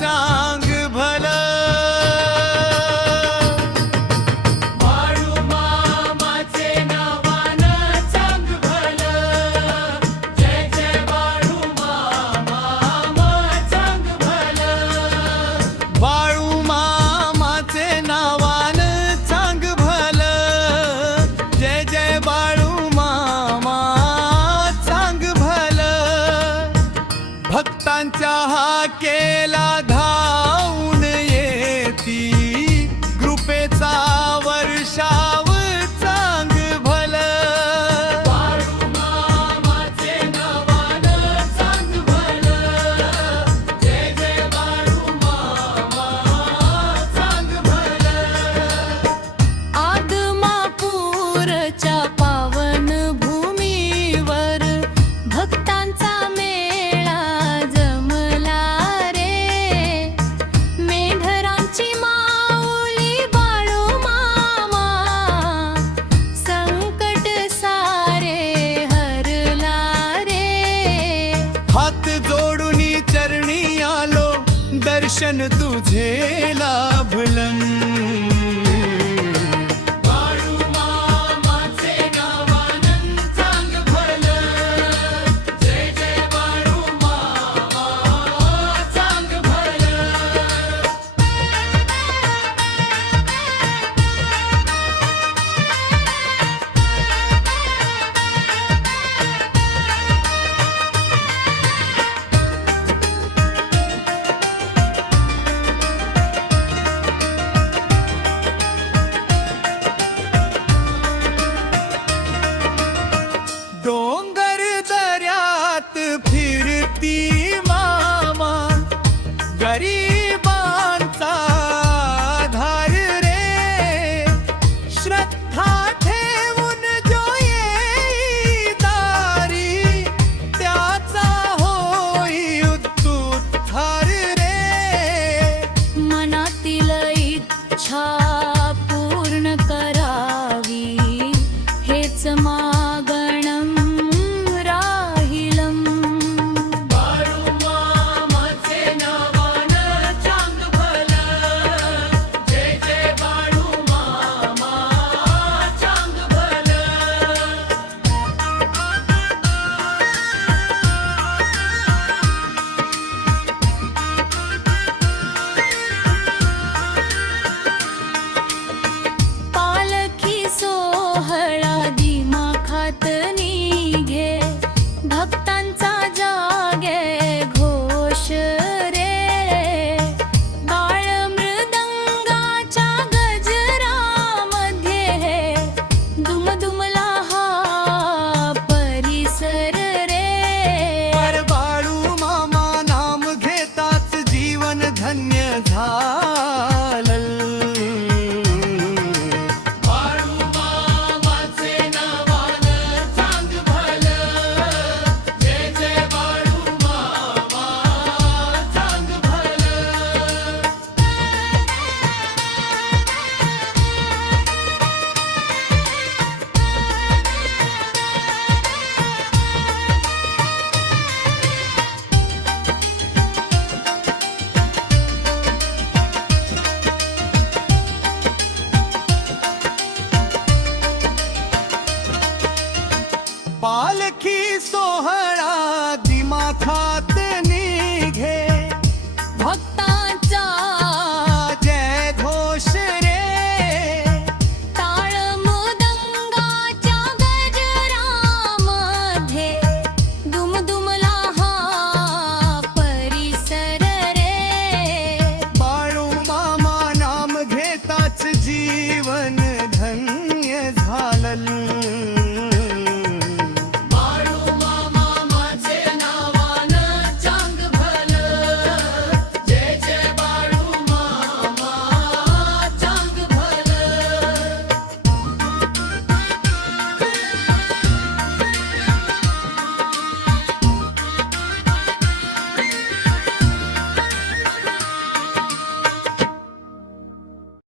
चांग भलं. भक्तांच्या हाकेला धावून येती कृपेचा वर्षाव चांग भलं. बाळूमामाचे नावानं चांग भलं. जय जय बाळूमामा चांग भलं. आदमापूरच्या पावन भूमीवर भक्तांचा दर्शन तुझे लाभलं. बाळूमामाचे नावानं चांग भलं. जय जय बाळूमामा चांग भलं. डोंगर दऱ्यात फिरती मामा गरिबांचा आधार रे. श्रद्धा ठेवून जो येई दारी त्याचा होई उद्धार रे. मनातील इच्छा पूर्ण करावी हेच मागणं राहिलं. बाळूमामाचे नावानं चांग भलं. जय जय बाळूमामा चांग भलं. पालखी सोहळा दिमाखात निघे भक्तांचा जागे घोष रे. बाळ मृदंगाच्या गजरामध्ये दुमदुमला हा परिसर रे. पर बाळूमामा नाम घेताच जीवन धन्य झालं. पालखी सोहळा दिमाखात निघे भक्ता